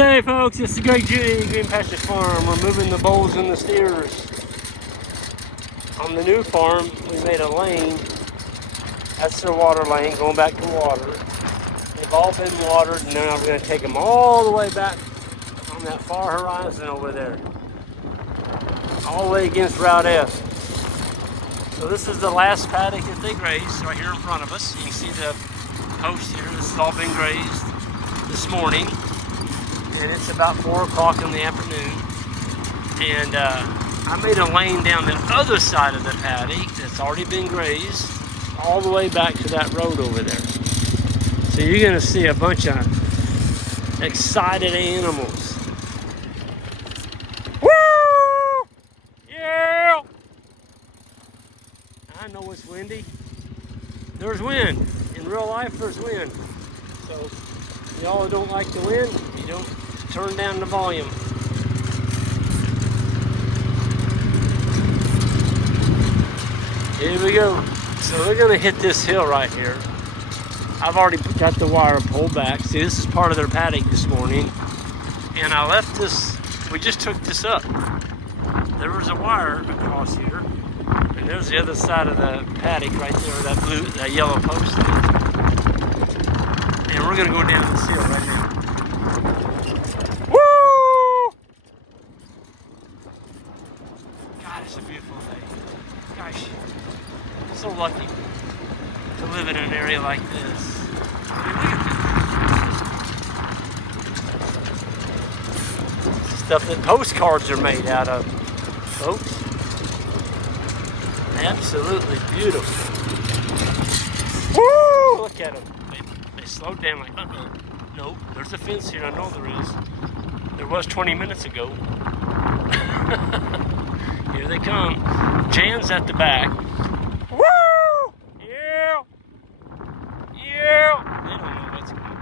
day, folks. This is Greg Judy, Green Pasture Farm. We're moving the bulls and the steers. On the new farm, we made a lane. That's their water lane, going back to water. They've all been watered, and now we're going to take them all the way back on that far horizon over there. All the way against Route S. So this is the last paddock that they grazed, right here in front of us. You can see the post here. This has all been grazed this morning. And it's about 4 o'clock in the afternoon. And I made a lane down the other side of the paddock that's already been grazed, all the way back to that road over there. So you're gonna see a bunch of excited animals. Woo! Yeah! I know it's windy. There's wind. In real life, there's wind. So y'all don't like the wind, you don't turn down the volume. Here we go. So we're gonna hit this hill right here. I've already got the wire pulled back. See, this is part of their paddock this morning. And I left this, we just took this up. There was a wire across here. And there's the other side of the paddock right there, that yellow post. And we're gonna go down this hill right now. Woo! God, it's a beautiful day. Gosh, I'm so lucky to live in an area like this. I mean, look at this. Stuff that postcards are made out of, folks. Absolutely beautiful. Woo! Look at them. They slowed down like, uh-oh. Nope, there's a fence here. I know there is. There was 20 minutes ago. Here they come. Jan's at the back. Woo! Yeah! Yeah! They don't know what's going on.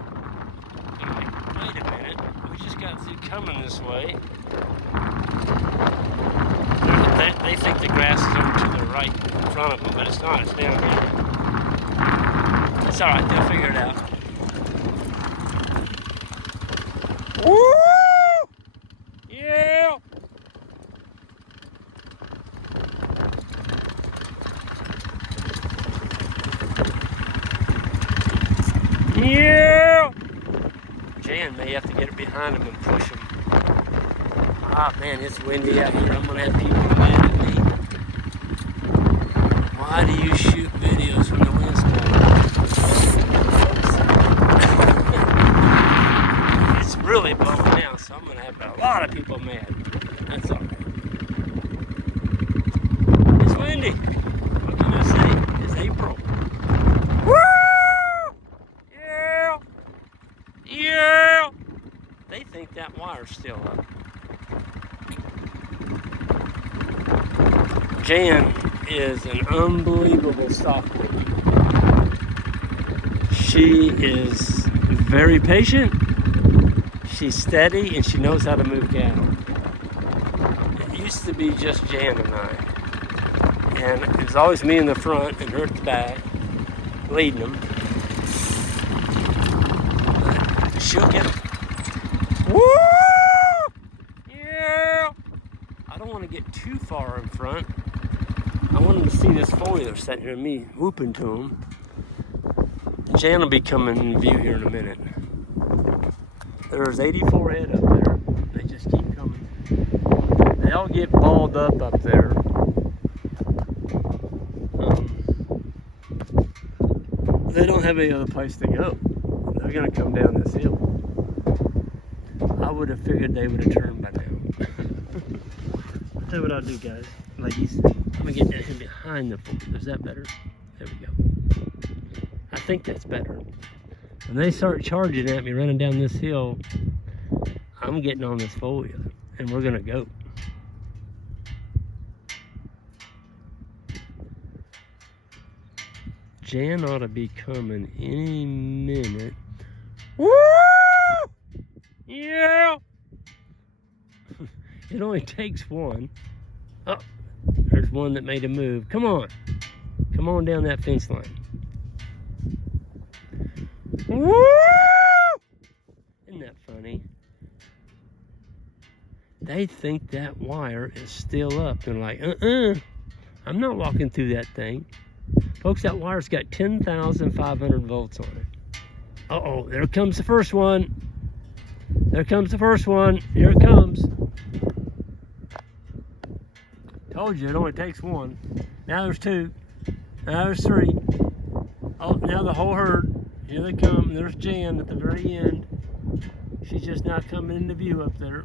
They're like, wait a minute. We just got through coming this way. They think the grass is over to the right in front of them, but it's not. It's down here. It's all right. They'll figure it out. Woo! Yeah! Yeah! Jan may have to get it behind him and push him. Ah, man, it's windy out here. I'm going to have people mad at me. Why do you shoot videos when the wind's blowing? It's really blowing now, so I'm going to have a lot of people mad. That's all right. It's windy. What can I say? It's April. Woo! Yeah! Yeah! They think that wire's still up. Jan is an unbelievable stockman. She is very patient, she's steady, and she knows how to move cattle. It used to be just Jan and I. And it was always me in the front and her at the back, leading them. But she'll get them. Woo! Yeah! I don't want to get too far in front. I want them to see this four-wheeler sitting here and me whooping to them. Jan will be coming in view here in a minute. There's 84 head up there. They just keep coming. They all get balled up there. They don't have any other place to go. They're going to come down this hill. I would have figured they would have turned by now. I'll tell you what I'll do, guys. Ladies, I'm going to get him behind the four. Is that better? There we go. I think that's better. When they start charging at me running down this hill, I'm getting on this four-wheeler and we're going to go. Jan ought to be coming any minute. Woo! Yeah! It only takes one. Oh, there's one that made a move. Come on. Come on down that fence line. Woo! Isn't that funny? They think that wire is still up. They're like, I'm not walking through that thing. Folks, that wire's got 10,500 volts on it. Uh-oh, there comes the first one. There comes the first one. Here it comes. Told you, it only takes one. Now there's two. Now there's three. Oh, now the whole herd. Here they come. There's Jan at the very end. She's just now coming into view up there.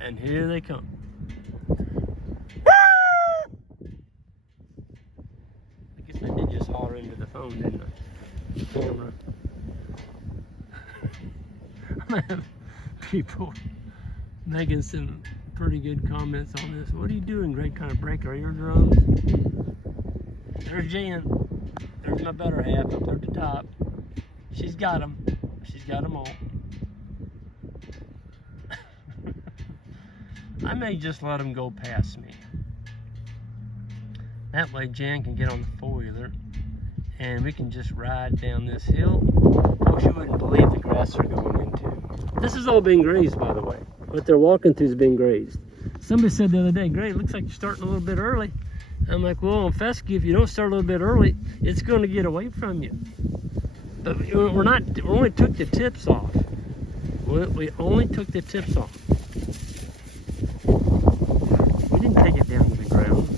And here they come. I guess I did just holler into the phone, didn't I? Camera. I have people making some pretty good comments on this. What are you doing, Greg? Trying to break our eardrums? There's Jan. There's my better half up there at the top. She's got them. She's got them all. I may just let them go past me. That way Jan can get on the four-wheeler and we can just ride down this hill. Oh, you wouldn't believe the grass they're going into. This is all being grazed, by the way. What they're walking through is being grazed. Somebody said the other day, Greg, it looks like you're starting a little bit early. I'm like, well, on fescue, if you don't start a little bit early, it's going to get away from you. But we only took the tips off. We only took the tips off. We didn't take it down to the ground.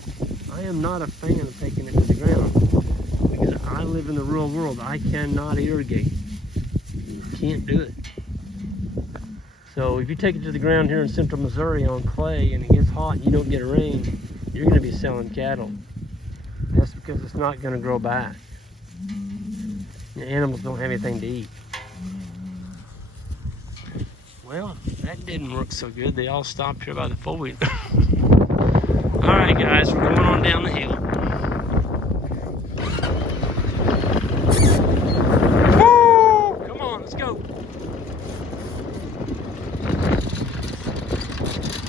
I am not a fan of taking it to the ground because I live in the rural world. I cannot irrigate. Can't do it. So if you take it to the ground here in central Missouri on clay and it gets hot and you don't get a rain, you're going to be selling cattle. That's because it's not going to grow back. The animals don't have anything to eat. Well, that didn't work so good. They all stopped here by the four-wheeler. All right, guys, we're going on down the hill. Woo! Come on, let's go.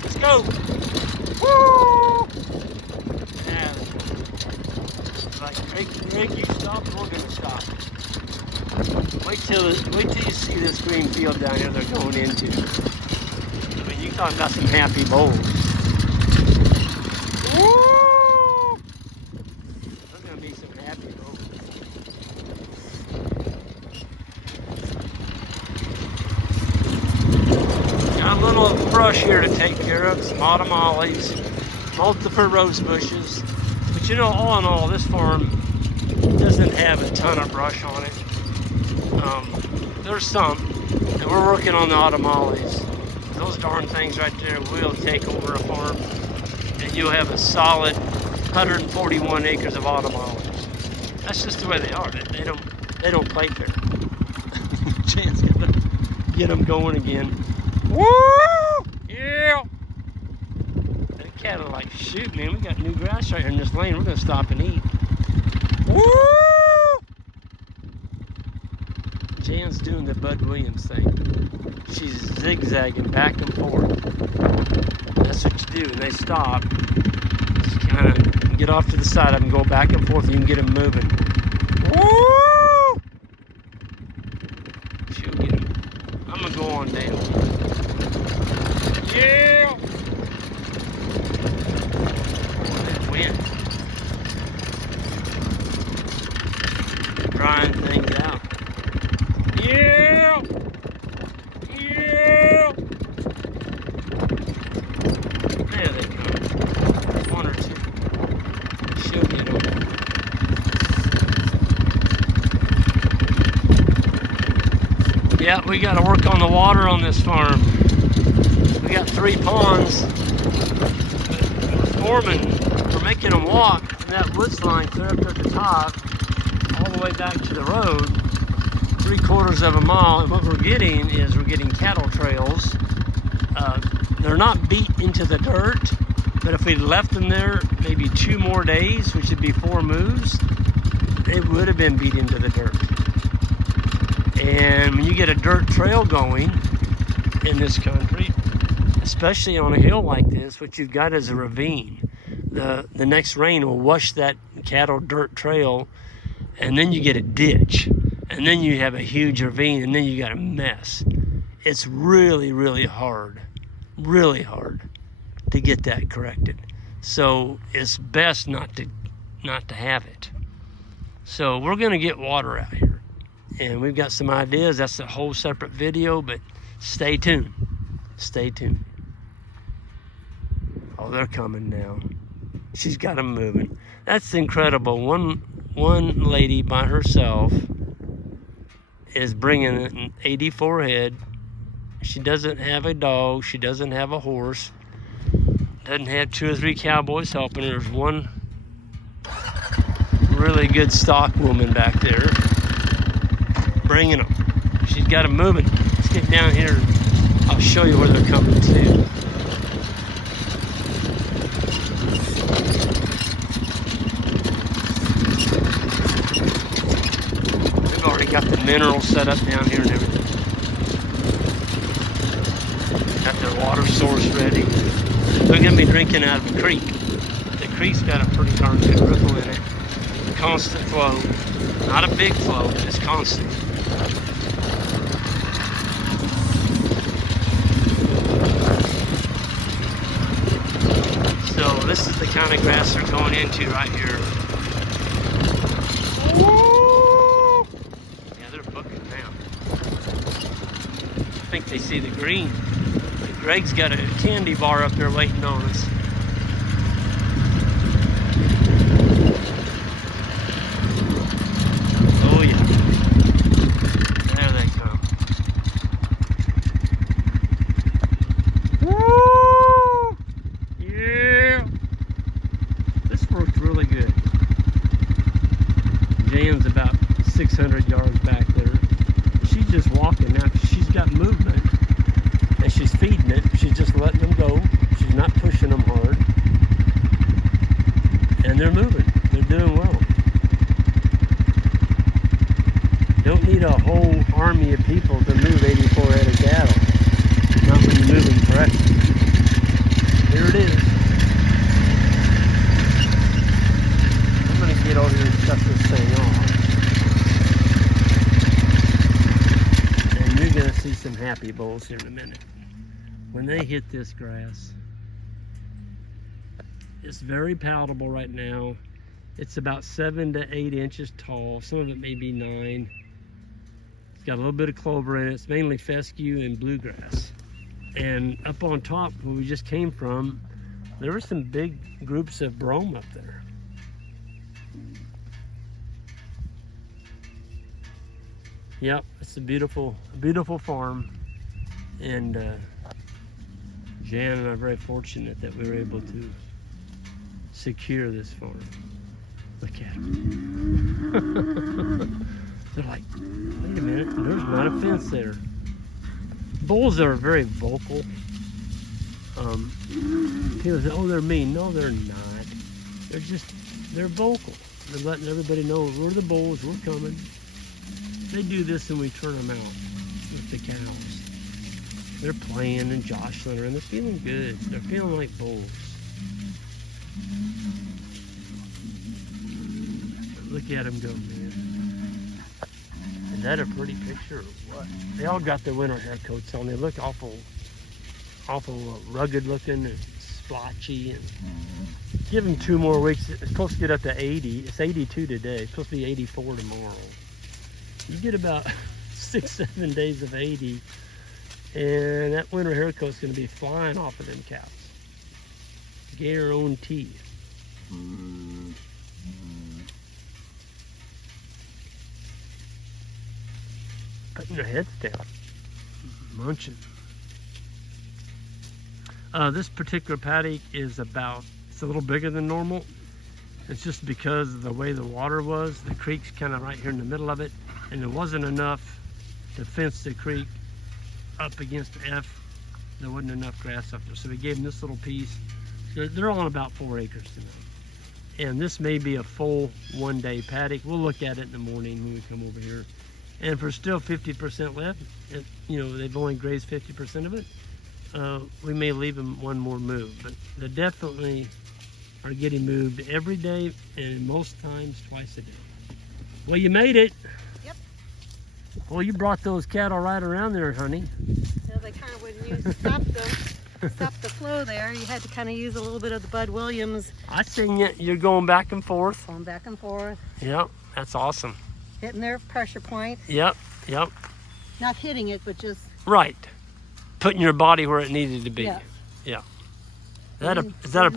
Let's go. Woo! Yeah. Like, Rick, you stop, we're gonna stop. Wait till you see this green field down here they're going into. I mean, you talking about some happy bulls. Woo! There's gonna be some happy bulls. Got a little brush here to take care of, some autumn olives, multiple rose bushes. But you know, all in all, this farm doesn't have a ton of brush on it. There's some, and we're working on the autumn olives. Those darn things right there will take over a farm, and you'll have a solid 141 acres of autumn olives. That's just the way they are. They don't play fair. Chance to get them going again. Woo! Yeah! That cattle like, shoot, man, we got new grass right here in this lane. We're gonna stop and eat. Woo! Jan's doing the Bud Williams thing. She's zigzagging back and forth. That's what you do. And they stop. Just kind of get off to the side of them, go back and forth. You can get them moving. Woo! She'll get them. I'm going to go on down. Yeah! Oh, that wind. Drying things out. Yeah! Yeah! There they come. One or two. She'll get them. Yeah, we got to work on the water on this farm. We got 3 ponds. Foreman, we're making them walk from that woods line clear up to the top, all the way back to the road. 3/4 of a mile, and what we're getting is we're getting cattle trails. They're not beat into the dirt, but if we'd left them there maybe 2 more days, which would be 4 moves, they would have been beat into the dirt. And when you get a dirt trail going in this country, especially on a hill like this, what you've got is a ravine. The next rain will wash that cattle dirt trail, and then you get a ditch. And then you have a huge ravine, and then you got a mess. it's really, really hard to get that corrected. So it's best not to have it. So we're gonna get water out here, and we've got some ideas. That's a whole separate video, but stay tuned. Stay tuned. Oh, they're coming now. She's got them moving. That's incredible. One lady by herself is bringing an 84 head. She doesn't have a dog. She doesn't have a horse. Doesn't have 2 or 3 cowboys helping her. There's one really good stock woman back there bringing them. She's got them moving. Let's get down here. I'll show you where they're coming to. We've already got the minerals set up down here and everything. Got their water source ready. They're going to be drinking out of a creek. The creek's got a pretty darn good ripple in it. Constant flow. Not a big flow, but it's constant. So this is the kind of grass they're going into right here. Yeah, they're booking now. I think they see the green. Greg's got a candy bar up there waiting on us. Oh yeah. There they come. Woo! Yeah! This worked really good. Jan's about 600 yards back there. She's just walking now because she's got movement. And she's feeding it. She's just letting them go. She's not pushing them hard. And they're moving. They're doing well. Don't need a whole army of people to move 84 head of cattle. Not when you move them correctly. Here it is. I'm going to get over here and shut this thing off. And you're going to see some happy bulls here in a minute. When they hit this grass, it's very palatable right now. It's about 7 to 8 inches tall. Some of it may be 9. It's got a little bit of clover in it. It's mainly fescue and bluegrass. And up on top, where we just came from, there were some big groups of brome up there. Yep, it's a beautiful, beautiful farm. And Jan and I are very fortunate that we were able to secure this farm. Look at them. They're like, wait a minute, there's not a fence there. Bulls are very vocal. People say, oh, they're mean. No, they're not. They're vocal. They're letting everybody know we're the bulls, we're coming. They do this and we turn them out with the cows. They're playing and jostling her, and they're feeling good. They're feeling like bulls. Look at them go, man. Is that a pretty picture or what? They all got their winter hair coats on. They look awful rugged looking and splotchy. And give them 2 more weeks. It's supposed to get up to 80. It's 82 today. It's supposed to be 84 tomorrow. You get about 6-7 days of 80. And that winter hair coat's going to be flying off of them cows. Guarantee. Putting their heads down. Munching. This particular paddock is it's a little bigger than normal. It's just because of the way the water was. The creek's kind of right here in the middle of it. And there wasn't enough to fence the creek up against the F. There wasn't enough grass up there, so we gave them this little piece. They're on about 4 acres tonight, and this may be a full 1-day paddock. We'll look at it in the morning when we come over here. And if there's still 50% left, they've only grazed 50% of it, we may leave them one more move. But they definitely are getting moved every day, and most times twice a day. Well, you made it. Yep. Well, you brought those cattle right around there, honey. when you stopped the flow there, you had to kind of use a little bit of the Bud Williams. I seen you. You're going back and forth. Going back and forth. Yep, that's awesome. Hitting their pressure point. Yep. Not hitting it, but just... Right. Putting your body where it needed to be. Yeah. Yeah. Is that a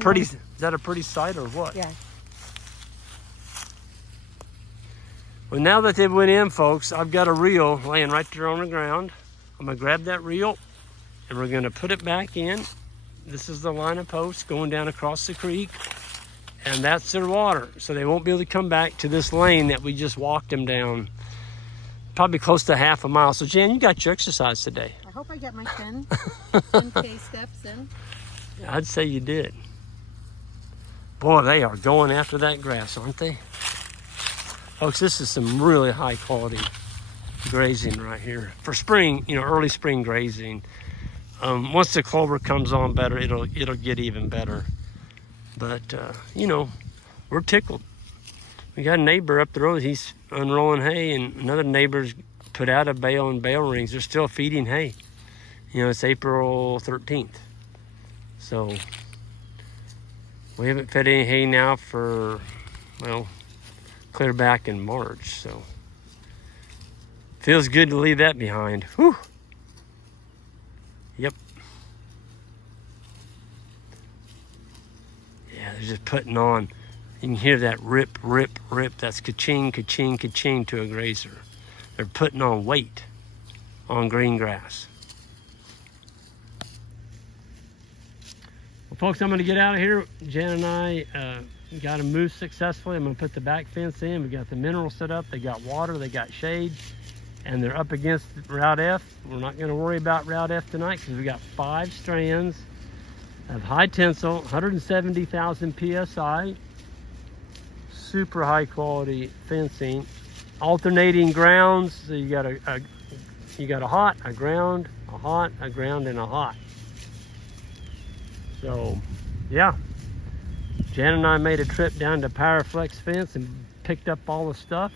pretty sight or what? Yeah. Well, now that they went in, folks, I've got a reel laying right there on the ground. I'm gonna grab that reel and we're gonna put it back in. This is the line of posts going down across the creek, and that's their water. So they won't be able to come back to this lane that we just walked them down, probably close to half a mile. So Jan, you got your exercise today. I hope I get my 10K steps in. I'd say you did. Boy, they are going after that grass, aren't they? Folks, this is some really high quality grazing right here. For spring, early spring grazing. Once the clover comes on better, it'll get even better. But, we're tickled. We got a neighbor up the road, he's unrolling hay, and another neighbor's put out a bale and bale rings. They're still feeding hay. It's April 13th. So we haven't fed any hay now for, clear back in March. So feels good to leave that behind. Whew. Yep. Yeah, they're just putting on. You can hear that rip, rip, rip. That's ka-ching, ka-ching, ka-ching to a grazer. They're putting on weight on green grass. Well, folks, I'm going to get out of here. Jan and I got them moved successfully. I'm going to put the back fence in. We got the mineral set up. They got water. They got shade. And they're up against Route F. We're not going to worry about Route F tonight because we got 5 strands of high tensile, 170,000 PSI. Super high quality fencing. Alternating grounds. So you got a hot, a ground, a hot, a ground, and a hot. So, yeah. Jan and I made a trip down to PowerFlex Fence and picked up all the stuff.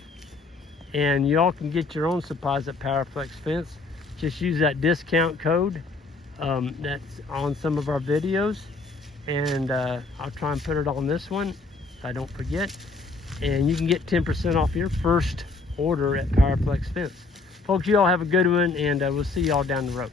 And y'all can get your own supplies at PowerFlex Fence. Just use that discount code that's on some of our videos. And I'll try and put it on this one if I don't forget. And you can get 10% off your first order at PowerFlex Fence. Folks, you all have a good one, and we'll see y'all down the road.